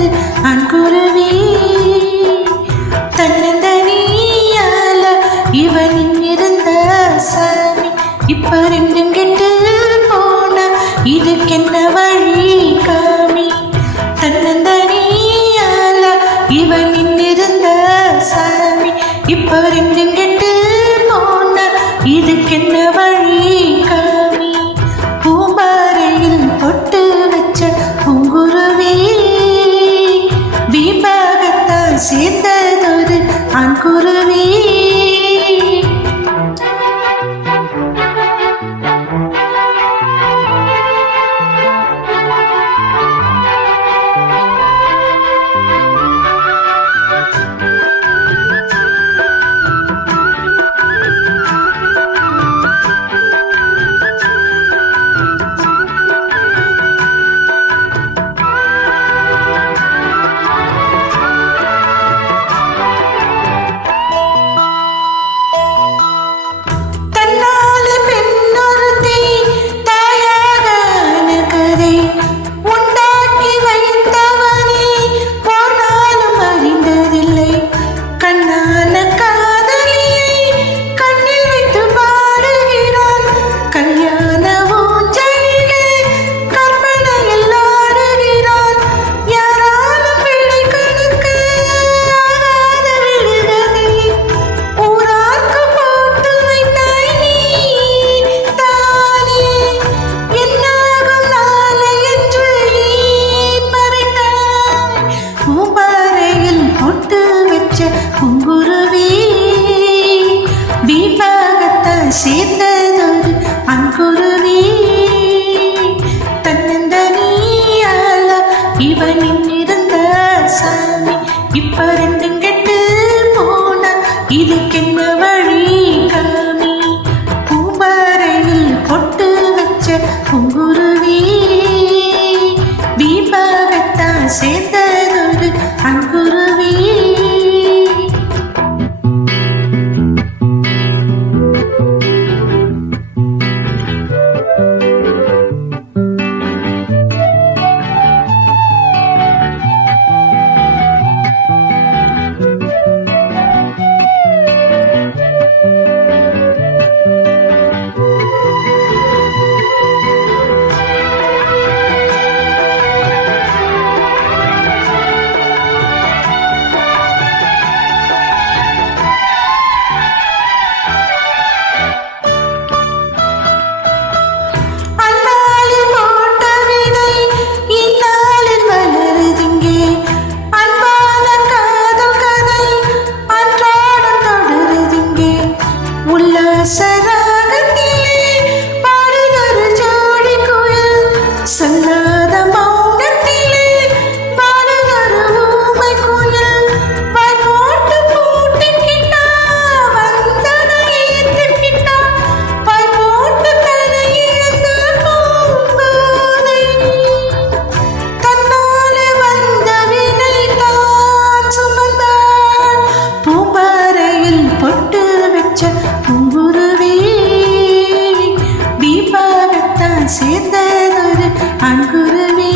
சேர்ந்ததொரு ஆண்குருவி. தன்னந்தனியால இவனின் இருந்த சாமி இப்ப ரெண்டும் கெட்டு போன இதுக்கென்ன வழி காமி. தன்னந்தனியால இவனின் இருந்த சாமி இப்ப ரெண்டும் கெட்டு போன இதுக்கென்ன வழி காமி. பூம்பாறையில் பொட்டு வச்ச பூங்குருவி வீம்பாகத்தான் சேர்ந்ததொரு ஆண்குருவி. சேர்ந்ததொரு ஆண்குருவி. தன்னந்தனியால இவனின் இருந்த சாமி இப்ப ரெண்டும் கெட்டு போன இதுக்கென்ன வழி காமி. பூம்பாறையில் பொட்டு வச்ச பூங்குருவி வீம்பாகத்தான் சேர்ந்ததொரு ஆண்குருவி. பூங்குருவி வீம்பாகத்தான் சேர்ந்ததொரு ஆண்குருவி.